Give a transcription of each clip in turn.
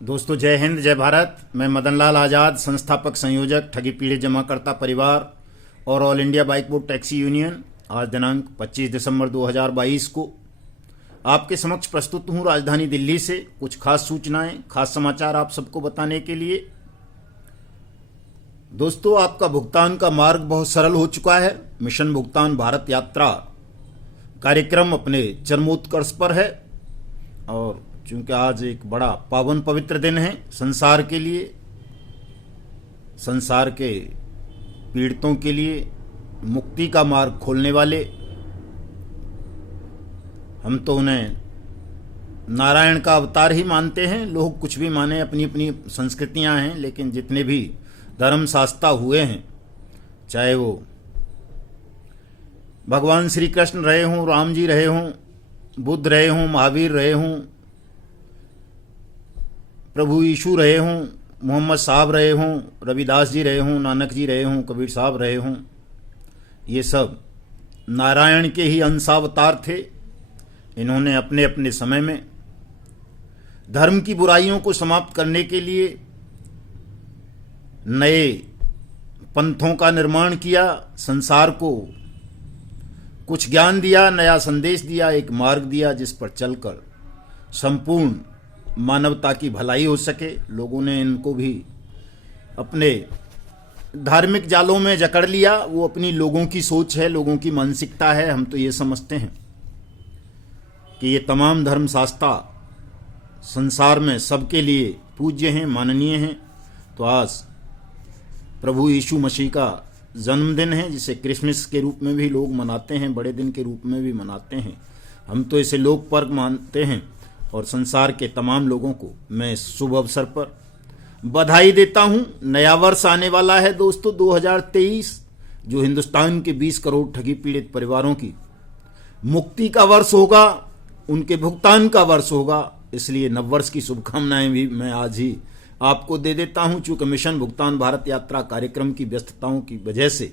दोस्तों जय हिंद जय भारत। मैं मदन लाल आज़ाद, संस्थापक संयोजक ठगी पीड़ित जमाकर्ता परिवार और all India bike board taxi union, आज दिनांक 25 दिसंबर 2022 को आपके समक्ष प्रस्तुत हूँ राजधानी दिल्ली से कुछ खास सूचनाएं, खास समाचार आप सबको बताने के लिए। दोस्तों, आपका भुगतान का मार्ग बहुत सरल हो चुका है। मिशन भुगतान भारत यात्रा कार्यक्रम अपने चरमोत्कर्ष पर है और चूंकि आज एक बड़ा पावन पवित्र दिन है संसार के लिए, संसार के पीड़ितों के लिए मुक्ति का मार्ग खोलने वाले, हम तो उन्हें नारायण का अवतार ही मानते हैं। लोग कुछ भी माने, अपनी अपनी संस्कृतियां हैं, लेकिन जितने भी धर्म शास्त्रा हुए हैं, चाहे वो भगवान श्री कृष्ण रहे हों, राम जी रहे हों, बुद्ध रहे हों, महावीर रहे हों, प्रभु यीशु रहे हों, मोहम्मद साहब रहे हों, रविदास जी रहे हों, नानक जी रहे हों, कबीर साहब रहे हों, ये सब नारायण के ही अंशावतार थे। इन्होंने अपने अपने समय में धर्म की बुराइयों को समाप्त करने के लिए नए पंथों का निर्माण किया, संसार को कुछ ज्ञान दिया, नया संदेश दिया, एक मार्ग दिया जिस पर चलकर संपूर्ण मानवता की भलाई हो सके। लोगों ने इनको भी अपने धार्मिक जालों में जकड़ लिया। वो अपनी लोगों की सोच है, लोगों की मानसिकता है। हम तो ये समझते हैं कि ये तमाम धर्मशास्त्रा संसार में सबके लिए पूज्य हैं, माननीय हैं। तो आज प्रभु यीशु मसीह का जन्मदिन है, जिसे क्रिसमस के रूप में भी लोग मनाते हैं, बड़े दिन के रूप में भी मनाते हैं। हम तो इसे लोक पर्व मानते हैं और संसार के तमाम लोगों को मैं इस शुभ अवसर पर बधाई देता हूं। नया वर्ष आने वाला है दोस्तों, 2023, जो हिंदुस्तान के 20 करोड़ ठगी पीड़ित परिवारों की मुक्ति का वर्ष होगा, उनके भुगतान का वर्ष होगा। इसलिए नववर्ष की शुभकामनाएं भी मैं आज ही आपको दे देता हूं। चूंकि मिशन भुगतान भारत यात्रा कार्यक्रम की व्यस्तताओं की वजह से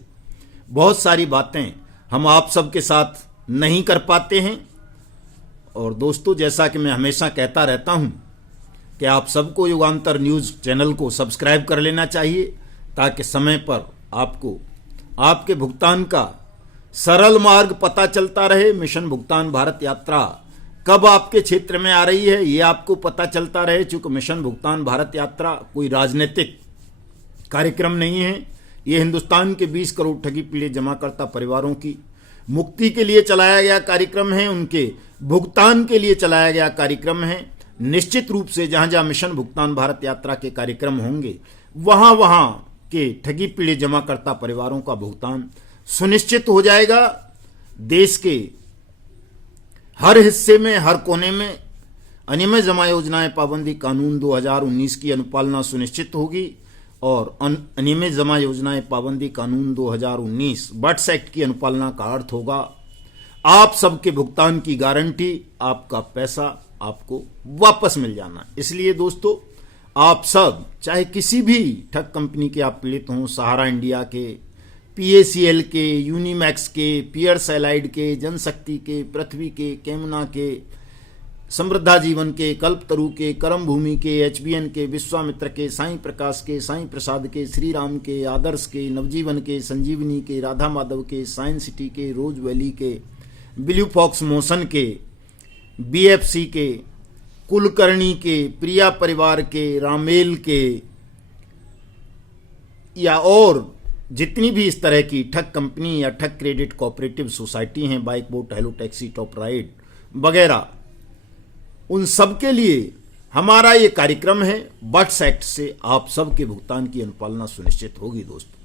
बहुत सारी बातें हम आप सबके साथ नहीं कर पाते हैं। और दोस्तों, जैसा कि मैं हमेशा कहता रहता हूं कि आप सबको युगांतर न्यूज़ चैनल को सब्सक्राइब कर लेना चाहिए, ताकि समय पर आपको आपके भुगतान का सरल मार्ग पता चलता रहे। मिशन भुगतान भारत यात्रा कब आपके क्षेत्र में आ रही है, ये आपको पता चलता रहे। चूंकि मिशन भुगतान भारत यात्रा कोई राजनीतिक कार्यक्रम नहीं है, ये हिंदुस्तान के 20 करोड़ ठगी पीड़ित जमाकर्ता परिवारों की मुक्ति के लिए चलाया गया कार्यक्रम है, उनके भुगतान के लिए चलाया गया कार्यक्रम है। निश्चित रूप से जहां जहां मिशन भुगतान भारत यात्रा के कार्यक्रम होंगे, वहां वहां के ठगी पीड़ित जमाकर्ता परिवारों का भुगतान सुनिश्चित हो जाएगा। देश के हर हिस्से में, हर कोने में अनियमित जमा योजनाएं पाबंदी कानून 2019 की अनुपालना सुनिश्चित होगी और अनियमित जमा योजनाएं पाबंदी कानून 2019 बट्स एक्ट की अनुपालना का अर्थ होगा आप सबके भुगतान की गारंटी, आपका पैसा आपको वापस मिल जाना। इसलिए दोस्तों, आप सब चाहे किसी भी ठग कंपनी के आप पीड़ित हों, सहारा इंडिया के, PACL के, यूनिमैक्स के, पियर्स एलाइड के, जनशक्ति के, पृथ्वी के, केमना के, समृद्धा जीवन के, कल्पतरु के, करम भूमि के, HBN के, विश्वामित्र के, साईं प्रकाश के, साईं प्रसाद के, श्री राम के, आदर्श के, नवजीवन के, संजीवनी के, राधा माधव के, साइंस सिटी के, रोज वैली के, ब्लू फॉक्स मोशन के, BFC के, कुलकर्णी के, प्रिया परिवार के, रामेल के, या और जितनी भी इस तरह की ठग कंपनी या ठग क्रेडिट कोऑपरेटिव सोसाइटी हैं, bike boat, hello taxi, top ride वगैरह, उन सब के लिए हमारा ये कार्यक्रम है। बट्स एक्ट से आप सबके भुगतान की अनुपालना सुनिश्चित होगी। दोस्तों,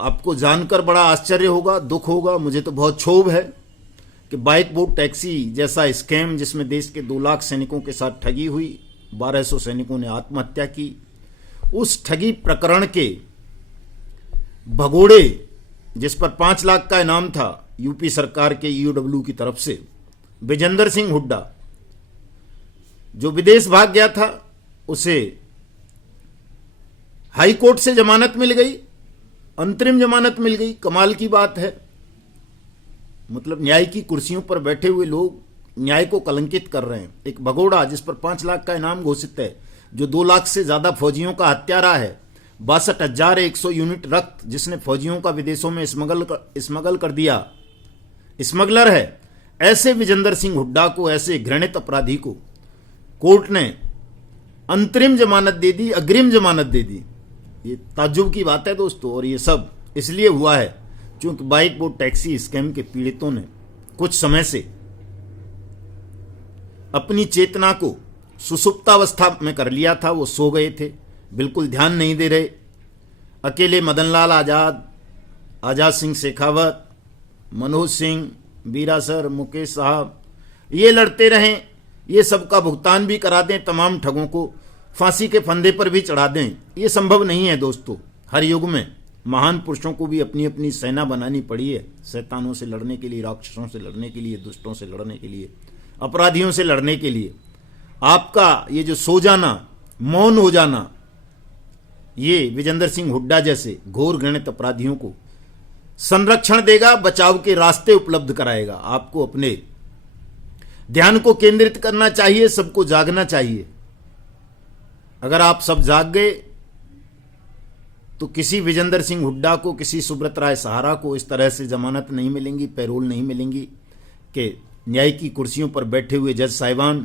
आपको जानकर बड़ा आश्चर्य होगा, दुख होगा, मुझे तो बहुत क्षोभ है कि बाइक बोट टैक्सी जैसा स्कैम, जिसमें देश के 2 लाख सैनिकों के साथ ठगी हुई, 1200 सैनिकों ने आत्महत्या की, उस ठगी प्रकरण के भगोड़े, जिस पर 5 लाख का इनाम था यूपी सरकार के EOW की तरफ से, विजेंद्र सिंह हुड्डा जो विदेश भाग गया था, उसे हाई कोर्ट से जमानत मिल गई, अंतरिम जमानत मिल गई। कमाल की बात है, मतलब न्याय की कुर्सियों पर बैठे हुए लोग न्याय को कलंकित कर रहे हैं। एक भगोड़ा जिस पर 5 लाख का इनाम घोषित है, जो 2 लाख से ज्यादा फौजियों का हत्यारा है, 62,100 यूनिट रक्त जिसने फौजियों का विदेशों में स्मगल कर दिया, स्मगलर है, ऐसे विजेंद्र सिंह हुड्डा को, ऐसे घृणित अपराधी को कोर्ट ने अंतरिम जमानत दे दी, अग्रिम जमानत दे दी। ये ताज्जुब की बात है दोस्तों। और ये सब इसलिए हुआ है क्योंकि बाइक बोट टैक्सी स्कैम के पीड़ितों ने कुछ समय से अपनी चेतना को सुसुप्तावस्था में कर लिया था। वो सो गए थे, बिल्कुल ध्यान नहीं दे रहे। अकेले मदनलाल आजाद, आजाद सिंह शेखावत, मनोज सिंह, बीरा सर, मुकेश साहब, ये लड़ते रहें। ये सबका भुगतान भी करा दें, तमाम ठगों को फांसी के फंदे पर भी चढ़ा दें। ये संभव नहीं है दोस्तों। हर युग में महान पुरुषों को भी अपनी अपनी सेना बनानी पड़ी है, शैतानों से लड़ने के लिए, राक्षसों से लड़ने के लिए, दुष्टों से लड़ने के लिए, अपराधियों से लड़ने के लिए। आपका ये जो सो जाना, मौन हो जाना, ये विजेंद्र सिंह हुड्डा जैसे घोर घृणित अपराधियों को संरक्षण देगा, बचाव के रास्ते उपलब्ध कराएगा। आपको अपने ध्यान को केंद्रित करना चाहिए, सबको जागना चाहिए। अगर आप सब जाग गए तो किसी विजेंद्र सिंह हुड्डा को, किसी सुब्रत राय सहारा को इस तरह से जमानत नहीं मिलेंगी, पैरोल नहीं मिलेंगी कि न्याय की कुर्सियों पर बैठे हुए जज साहिबान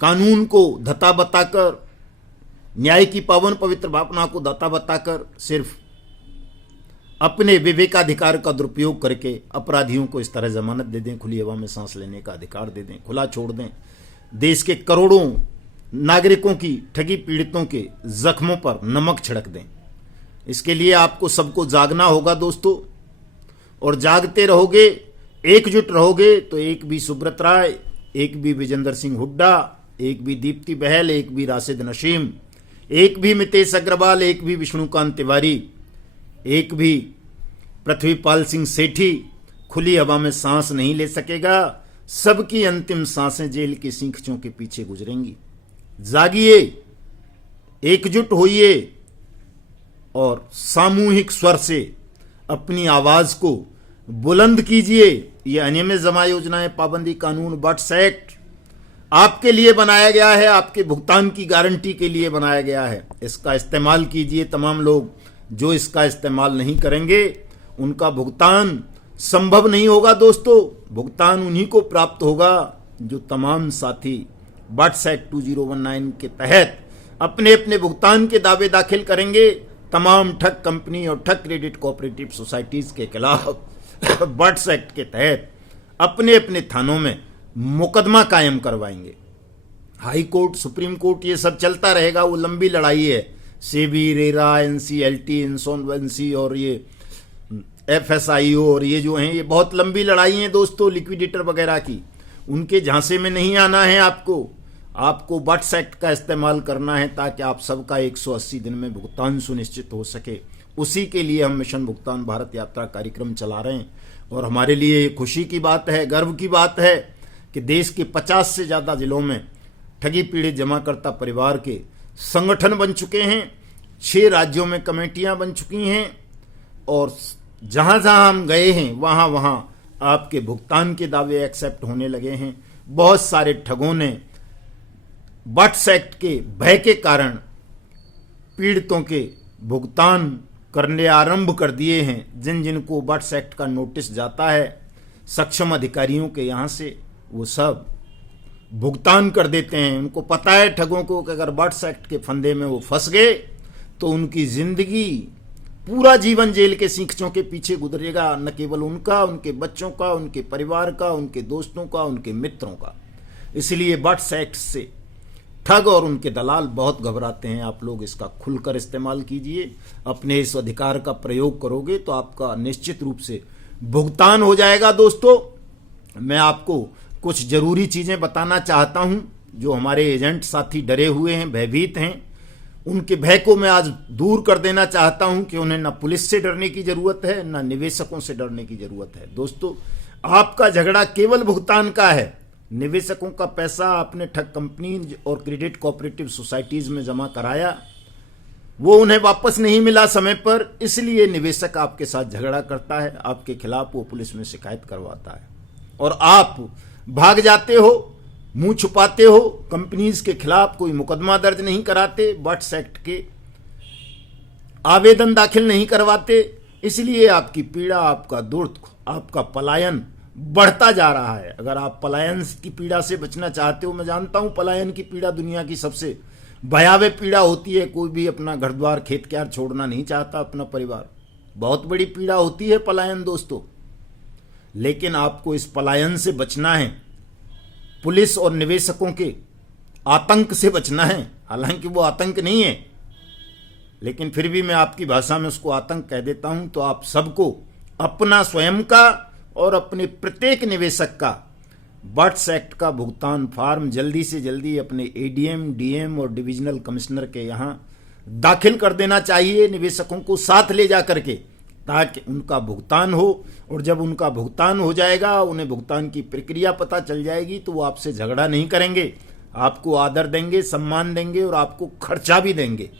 कानून को धता बताकर, न्याय की पावन पवित्र भावना को धता बताकर सिर्फ अपने विवेकाधिकार का दुरुपयोग करके अपराधियों को इस तरह जमानत दे दें, खुली हवा में सांस लेने का अधिकार दे दें, खुला छोड़ दें, देश के करोड़ों नागरिकों की ठगी पीड़ितों के जख्मों पर नमक छिड़क दें। इसके लिए आपको सबको जागना होगा दोस्तों। और जागते रहोगे, एकजुट रहोगे तो एक भी सुब्रत राय, एक भी विजेंद्र सिंह हुड्डा, एक भी दीप्ति बहल, एक भी राशिद नशीम, एक भी मितेश अग्रवाल, एक भी विष्णुकांत तिवारी, एक भी पृथ्वीपाल सिंह सेठी खुली हवा में सांस नहीं ले सकेगा। सबकी अंतिम सांसें जेल की सींखचों के पीछे गुजरेंगी। जागिए, एकजुट होइए और सामूहिक स्वर से अपनी आवाज को बुलंद कीजिए। ये अनियमित जमा योजनाएं, पाबंदी कानून, बट्स एक्ट आपके लिए बनाया गया है, आपके भुगतान की गारंटी के लिए बनाया गया है। इसका इस्तेमाल कीजिए। तमाम लोग जो इसका इस्तेमाल नहीं करेंगे उनका भुगतान संभव नहीं होगा दोस्तों। भुगतान उन्हीं को प्राप्त होगा जो तमाम साथी बट्स एक्ट 2019 के तहत अपने अपने भुगतान के दावे दाखिल करेंगे। तमाम ठग कंपनी और ठग क्रेडिट कोऑपरेटिव सोसाइटीज के खिलाफ बट्स एक्ट के तहत अपने अपने थानों में मुकदमा कायम करवाएंगे। हाई कोर्ट, सुप्रीम कोर्ट, ये सब चलता रहेगा। वो लंबी लड़ाई है। सेबी, रेरा, एनसीएलटी, इंसॉल्वेंसी और ये एफएसआईओ और ये जो हैं, ये बहुत लंबी लड़ाई है दोस्तों, लिक्विडेटर वगैरह की। उनके झांसे में नहीं आना है आपको बट्स एक्ट का इस्तेमाल करना है ताकि आप सबका 180 दिन में भुगतान सुनिश्चित हो सके। उसी के लिए हम मिशन भुगतान भारत यात्रा कार्यक्रम चला रहे हैं। और हमारे लिए ये खुशी की बात है, गर्व की बात है कि देश के 50 से ज़्यादा जिलों में ठगी पीड़ित जमाकर्ता परिवार के संगठन बन चुके हैं। 6 राज्यों में कमेटियां बन चुकी हैं और जहां जहां हम गए हैं वहां वहां आपके भुगतान के दावे एक्सेप्ट होने लगे हैं। बहुत सारे ठगों ने बट्स एक्ट के भय के कारण पीड़ितों के भुगतान करने आरंभ कर दिए हैं। जिन जिनको बट्स एक्ट का नोटिस जाता है सक्षम अधिकारियों के यहाँ से, वो सब भुगतान कर देते हैं। उनको पता है ठगों को कि अगर बट्स एक्ट के फंदे में वो फंस गए तो उनकी जिंदगी, पूरा जीवन जेल के सींखचों के पीछे गुजरेगा। न केवल उनका, उनके बच्चों का, उनके परिवार का, उनके दोस्तों का, उनके मित्रों का। इसलिए बट्स एक्ट से ठग और उनके दलाल बहुत घबराते हैं। आप लोग इसका खुलकर इस्तेमाल कीजिए। अपने इस अधिकार का प्रयोग करोगे तो आपका निश्चित रूप से भुगतान हो जाएगा। दोस्तों, मैं आपको कुछ जरूरी चीजें बताना चाहता हूं। जो हमारे एजेंट साथी डरे हुए हैं, भयभीत हैं, उनके भय को मैं आज दूर कर देना चाहता हूं कि उन्हें ना पुलिस से डरने की जरूरत है, ना निवेशकों से डरने की जरूरत है। दोस्तों, आपका झगड़ा केवल भुगतान का है। निवेशकों का पैसा आपने ठग कंपनी और क्रेडिट कोऑपरेटिव सोसाइटीज में जमा कराया, वो उन्हें वापस नहीं मिला समय पर, इसलिए निवेशक आपके साथ झगड़ा करता है। आपके खिलाफ वो पुलिस में शिकायत करवाता है और आप भाग जाते हो, मुंह छुपाते हो, कंपनीज के खिलाफ कोई मुकदमा दर्ज नहीं कराते, बट्स एक्ट के आवेदन दाखिल नहीं करवाते, इसलिए आपकी पीड़ा, आपका दुख, आपका पलायन बढ़ता जा रहा है। अगर आप पलायन की पीड़ा से बचना चाहते हो, मैं जानता हूं पलायन की पीड़ा दुनिया की सबसे भयावह पीड़ा होती है। कोई भी अपना घर द्वार खेत क्यार छोड़ना नहीं चाहता, अपना परिवार, बहुत बड़ी पीड़ा होती है पलायन दोस्तों। लेकिन आपको इस पलायन से बचना है, पुलिस और निवेशकों के आतंक से बचना है। हालांकि वो आतंक नहीं है, लेकिन फिर भी मैं आपकी भाषा में उसको आतंक कह देता हूं। तो आप सबको अपना स्वयं का और अपने प्रत्येक निवेशक का बट्स एक्ट का भुगतान फॉर्म जल्दी से जल्दी अपने एडीएम, डीएम और डिविजनल कमिश्नर के यहां दाखिल कर देना चाहिए, निवेशकों को साथ ले जा करके, ताकि उनका भुगतान हो। और जब उनका भुगतान हो जाएगा, उन्हें भुगतान की प्रक्रिया पता चल जाएगी, तो वो आपसे झगड़ा नहीं करेंगे, आपको आदर देंगे, सम्मान देंगे और आपको खर्चा भी देंगे।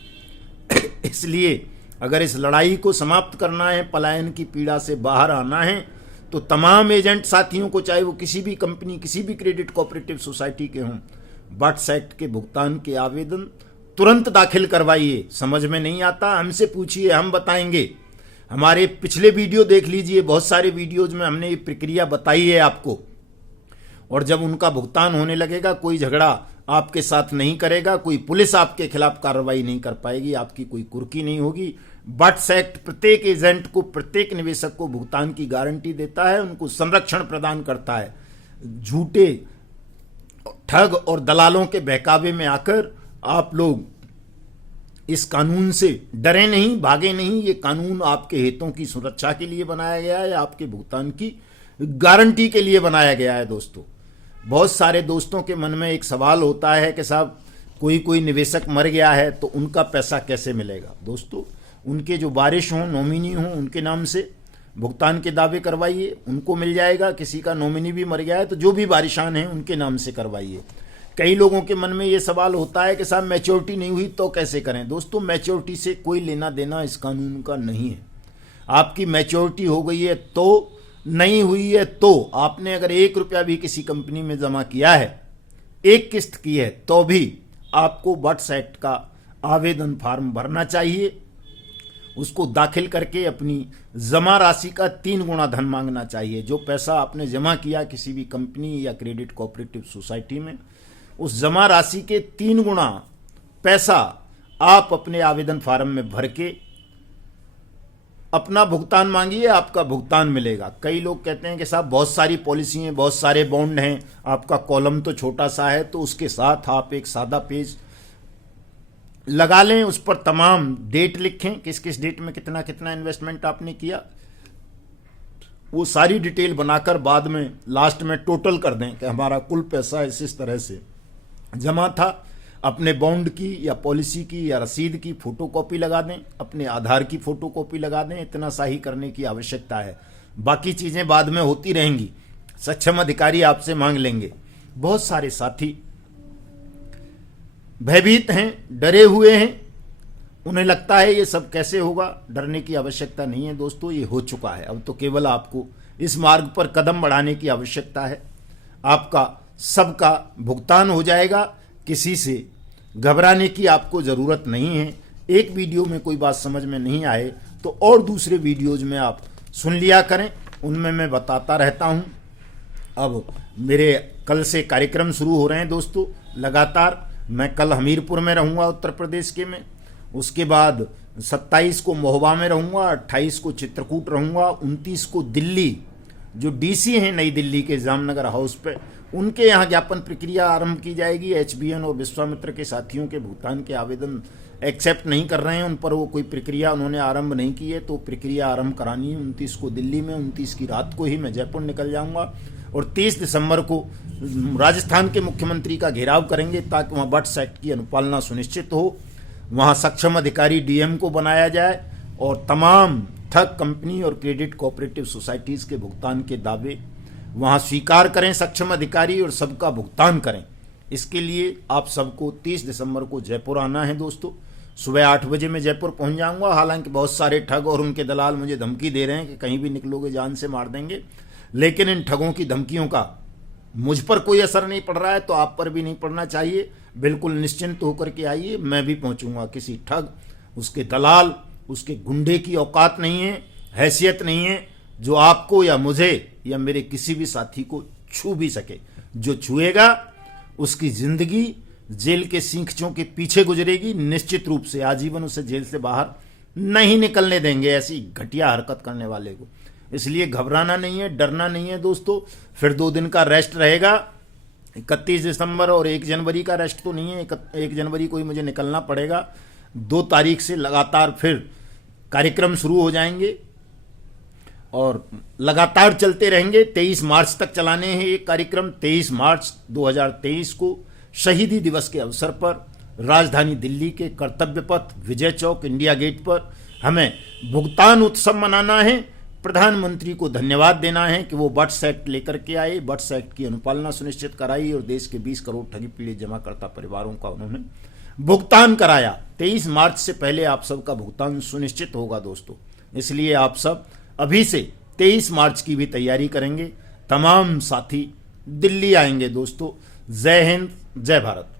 इसलिए अगर इस लड़ाई को समाप्त करना है, पलायन की पीड़ा से बाहर आना है, तो तमाम एजेंट साथियों को, चाहे वो किसी भी कंपनी, किसी भी क्रेडिट कोऑपरेटिव सोसाइटी के हों, बट्स एक्ट के भुगतान के आवेदन तुरंत दाखिल करवाइए। समझ में नहीं आता, हमसे पूछिए, हम बताएंगे। हमारे पिछले वीडियो देख लीजिए, बहुत सारे वीडियोज में हमने ये प्रक्रिया बताई है आपको। और जब उनका भुगतान होने लगेगा, कोई झगड़ा आपके साथ नहीं करेगा, कोई पुलिस आपके खिलाफ कार्रवाई नहीं कर पाएगी, आपकी कोई कुर्की नहीं होगी। बट्स एक्ट प्रत्येक एजेंट को, प्रत्येक निवेशक को भुगतान की गारंटी देता है, उनको संरक्षण प्रदान करता है। झूठे ठग और दलालों के बहकावे में आकर आप लोग इस कानून से डरे नहीं, भागे नहीं। ये कानून आपके हितों की सुरक्षा के लिए बनाया गया है, आपके भुगतान की गारंटी के लिए बनाया गया है। दोस्तों, बहुत सारे दोस्तों के मन में एक सवाल होता है कि साहब कोई निवेशक मर गया है तो उनका पैसा कैसे मिलेगा। दोस्तों, उनके जो वारिश हों, नॉमिनी हों, उनके नाम से भुगतान के दावे करवाइए, उनको मिल जाएगा। किसी का नॉमिनी भी मर गया है तो जो भी वारिशान हैं उनके नाम से करवाइए। कई लोगों के मन में ये सवाल होता है कि साहब मैच्योरिटी नहीं हुई तो कैसे करें। दोस्तों, मैच्योरिटी से कोई लेना देना इस कानून का नहीं है। आपकी मैच्योरिटी हो गई है तो, नहीं हुई है तो, आपने अगर 1 रुपया भी किसी कंपनी में जमा किया है, 1 किस्त की है, तो भी आपको बट्स एक्ट का आवेदन फॉर्म भरना चाहिए। उसको दाखिल करके अपनी जमा राशि का 3 गुना धन मांगना चाहिए। जो पैसा आपने जमा किया किसी भी कंपनी या क्रेडिट कोऑपरेटिव सोसाइटी में, उस जमा राशि के 3 गुना पैसा आप अपने आवेदन फॉर्म में भर के अपना भुगतान मांगिए, आपका भुगतान मिलेगा। कई लोग कहते हैं कि साहब बहुत सारी पॉलिसी हैं, बहुत सारे बॉन्ड हैं, आपका कॉलम तो छोटा सा है, तो उसके साथ आप एक सादा पेज लगा लें, उस पर तमाम डेट लिखें, किस किस डेट में कितना कितना इन्वेस्टमेंट आपने किया, वो सारी डिटेल बनाकर बाद में लास्ट में टोटल कर दें कि हमारा कुल पैसा इस तरह से जमा था। अपने बॉन्ड की या पॉलिसी की या रसीद की फोटोकॉपी लगा दें, अपने आधार की फोटोकॉपी लगा दें। इतना सा ही करने की आवश्यकता है, बाकी चीज़ें बाद में होती रहेंगी, सक्षम अधिकारी आपसे मांग लेंगे। बहुत सारे साथी भयभीत हैं, डरे हुए हैं, उन्हें लगता है ये सब कैसे होगा। डरने की आवश्यकता नहीं है दोस्तों, ये हो चुका है। अब तो केवल आपको इस मार्ग पर कदम बढ़ाने की आवश्यकता है। आपका सबका भुगतान हो जाएगा, किसी से घबराने की आपको ज़रूरत नहीं है। एक वीडियो में कोई बात समझ में नहीं आए तो और दूसरे वीडियोज में आप सुन लिया करें, उनमें मैं बताता रहता हूं। अब मेरे कल से कार्यक्रम शुरू हो रहे हैं दोस्तों लगातार। मैं कल हमीरपुर में रहूंगा उत्तर प्रदेश के में, उसके बाद 27 को महोबा में रहूंगा, 28 को चित्रकूट रहूंगा, 29 को दिल्ली जो डीसी हैं नई दिल्ली के जामनगर हाउस पे, उनके यहाँ ज्ञापन प्रक्रिया आरंभ की जाएगी। एचबीएन और विश्वामित्र के साथियों के भुगतान के आवेदन एक्सेप्ट नहीं कर रहे हैं, उन पर वो कोई प्रक्रिया उन्होंने आरंभ नहीं की है, तो प्रक्रिया आरंभ करानी है 29 को दिल्ली में। 29 की रात को ही मैं जयपुर निकल जाऊंगा और 30 दिसंबर को राजस्थान के मुख्यमंत्री का घेराव करेंगे, ताकि वहाँ बट्स एक्ट की अनुपालना सुनिश्चित हो। वहाँ सक्षम अधिकारी डीएम को बनाया जाए और तमाम ठग कंपनी और क्रेडिट कोऑपरेटिव सोसाइटीज़ के भुगतान के दावे वहाँ स्वीकार करें सक्षम अधिकारी और सबका भुगतान करें। इसके लिए आप सबको 30 दिसंबर को जयपुर आना है दोस्तों। सुबह 8 बजे मैं जयपुर पहुंच जाऊंगा। हालांकि बहुत सारे ठग और उनके दलाल मुझे धमकी दे रहे हैं कि कहीं भी निकलोगे जान से मार देंगे, लेकिन इन ठगों की धमकियों का मुझ पर कोई असर नहीं पड़ रहा है तो आप पर भी नहीं पड़ना चाहिए। बिल्कुल निश्चिंत होकर के आइए, मैं भी पहुंचूंगा। किसी ठग, उसके दलाल, उसके गुंडे की औकात नहीं है, हैसियत नहीं है जो आपको या मुझे या मेरे किसी भी साथी को छू भी सके। जो छुएगा उसकी जिंदगी जेल के सींखचों के पीछे गुजरेगी, निश्चित रूप से आजीवन उसे जेल से बाहर नहीं निकलने देंगे ऐसी घटिया हरकत करने वाले को। इसलिए घबराना नहीं है, डरना नहीं है दोस्तों। फिर 2 दिन का रेस्ट रहेगा, 31 दिसंबर और 1 जनवरी का रेस्ट तो नहीं है। 1 जनवरी को ही मुझे निकलना पड़ेगा। 2 तारीख से लगातार फिर कार्यक्रम शुरू हो जाएंगे और लगातार चलते रहेंगे। 23 मार्च तक चलाने हैं ये कार्यक्रम। 23 मार्च 2023 को शहीदी दिवस के अवसर पर राजधानी दिल्ली के कर्तव्य पथ विजय चौक इंडिया गेट पर हमें भुगतान उत्सव मनाना है। प्रधानमंत्री को धन्यवाद देना है कि वो बट्स एक्ट लेकर के आए, बट्स एक्ट की अनुपालना सुनिश्चित कराई और देश के 20 करोड़ ठगी पीड़ित जमाकर्ता परिवारों का उन्होंने भुगतान कराया। 23 मार्च से पहले आप सबका भुगतान सुनिश्चित होगा दोस्तों। इसलिए आप सब अभी से 23 मार्च की भी तैयारी करेंगे। तमाम साथी दिल्ली आएंगे दोस्तों। जय हिंद, जय भारत।